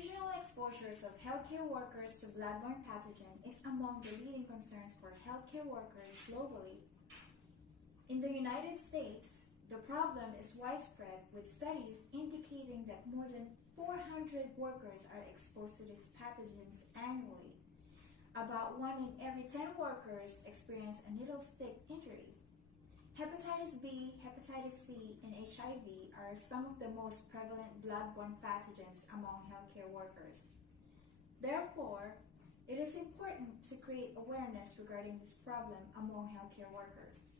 Occupational exposures of healthcare workers to bloodborne pathogen is among the leading concerns for healthcare workers globally. In the United States, the problem is widespread, with studies indicating that more than 400 workers are exposed to these pathogens annually. About 1 in every 10 workers experience a needle stick injury. Hepatitis B, hepatitis C, and HIV are some of the most prevalent bloodborne pathogens among healthcare workers. Therefore, it is important to create awareness regarding this problem among healthcare workers.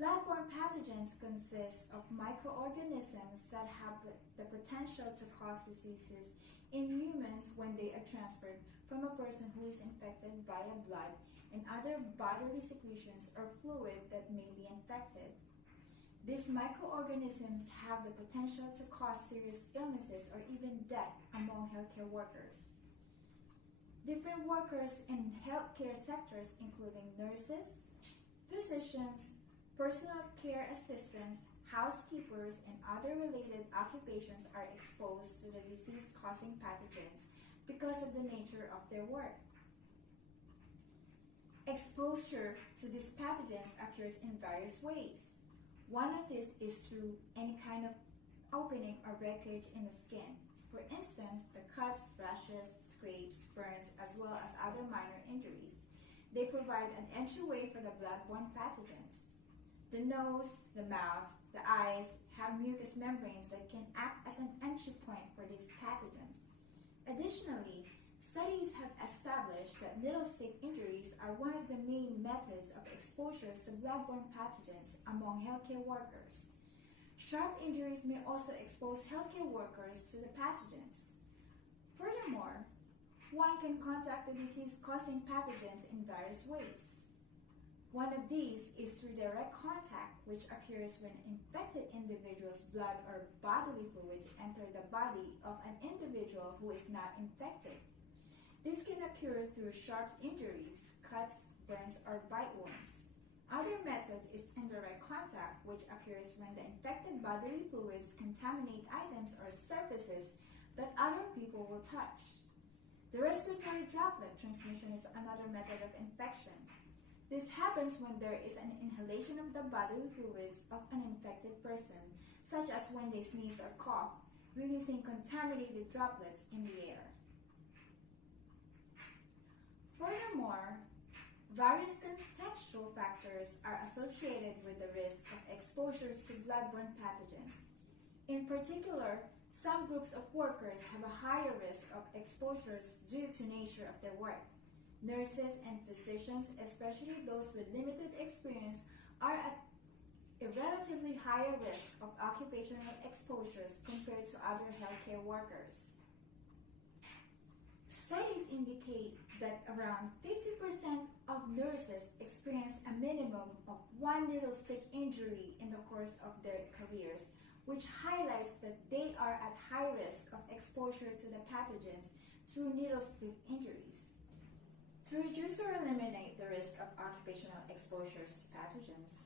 Bloodborne pathogens consist of microorganisms that have the potential to cause diseases in humans when they are transferred from a person who is infected via blood and other bodily secretions or fluid that may be infected. These microorganisms have the potential to cause serious illnesses or even death among healthcare workers. Different workers in healthcare sectors, including nurses, physicians, personal care assistants, housekeepers, and other related occupations are exposed to the disease-causing pathogens because of the nature of their work. Exposure to these pathogens occurs in various ways. One of these is through any kind of opening or breakage in the skin. For instance, the cuts, rashes, scrapes, burns, as well as other minor injuries. They provide an entryway for the bloodborne pathogens. The nose, the mouth, the eyes have mucous membranes that can act as an entry point for these pathogens. Additionally, studies have established that needle stick injuries are one of the main methods of exposure to bloodborne pathogens among healthcare workers. Sharp injuries may also expose healthcare workers to the pathogens. Furthermore, one can contact the disease-causing pathogens in various ways. One of these is through direct contact, which occurs when infected individuals' blood or bodily fluids enter the body of an individual who is not infected. This can occur through sharp injuries, cuts, burns, or bite wounds. Other methods is indirect contact, which occurs when the infected bodily fluids contaminate items or surfaces that other people will touch. The respiratory droplet transmission is another method of infection. This happens when there is an inhalation of the bodily fluids of an infected person, such as when they sneeze or cough, releasing contaminated droplets in the air. Furthermore, various contextual factors are associated with the risk of exposure to bloodborne pathogens. In particular, some groups of workers have a higher risk of exposures due to the nature of their work. Nurses and physicians, especially those with limited experience, are at a relatively higher risk of occupational exposures compared to other healthcare workers. Studies indicate that around 50% of nurses experience a minimum of 1 needle stick injury in the course of their careers, which highlights that they are at high risk of exposure to the pathogens through needle stick injuries. To reduce or eliminate the risk of occupational exposures to pathogens,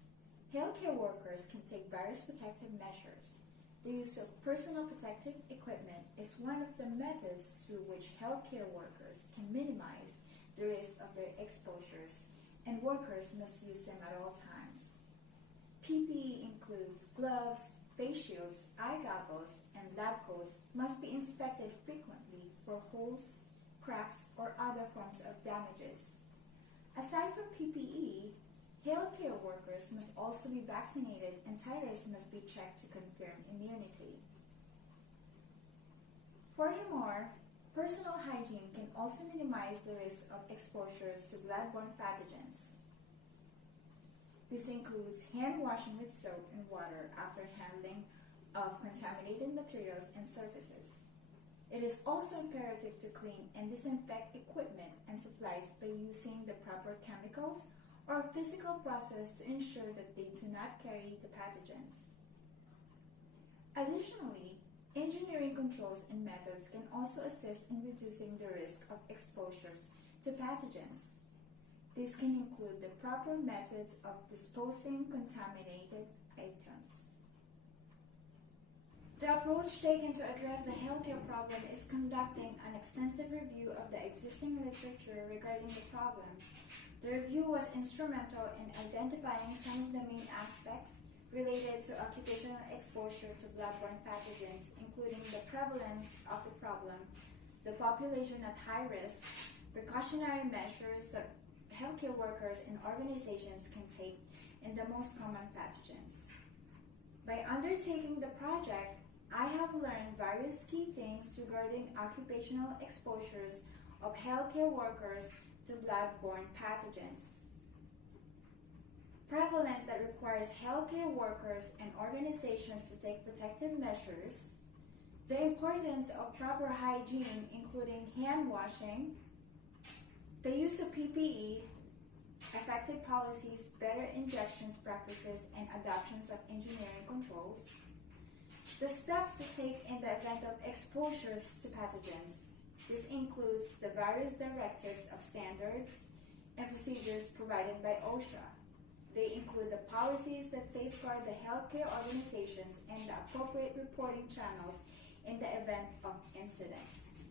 healthcare workers can take various protective measures. The use of personal protective equipment is one of the methods through which healthcare workers can minimize the risk of their exposures, and workers must use them at all times. PPE includes gloves, face shields, eye goggles, and lab coats must be inspected frequently for holes, cracks, or other forms of damages. Aside from PPE, healthcare workers must also be vaccinated and titers must be checked to confirm immunity. Furthermore, personal hygiene can also minimize the risk of exposures to bloodborne pathogens. This includes hand washing with soap and water after handling of contaminated materials and surfaces. It is also imperative to clean and disinfect equipment and supplies by using the proper chemicals or physical process to ensure that they do not carry the pathogens. Additionally, engineering controls and methods can also assist in reducing the risk of exposures to pathogens. This can include the proper methods of disposing contaminated items. The approach taken to address the healthcare problem is conducting an extensive review of the existing literature regarding the problem. The review was instrumental in identifying some of the main aspects related to occupational exposure to bloodborne pathogens, including the prevalence of the problem, the population at high risk, precautionary measures that healthcare workers and organizations can take, and the most common pathogens. By undertaking the project, I have learned various key things regarding occupational exposures of healthcare workers to bloodborne pathogens. Prevalent that requires healthcare workers and organizations to take protective measures, the importance of proper hygiene including hand washing, the use of PPE, effective policies, better injections practices, and adoptions of engineering controls, the steps to take in the event of exposures to pathogens. This includes the various directives of standards and procedures provided by OSHA. They include the policies that safeguard the healthcare organizations and the appropriate reporting channels in the event of incidents.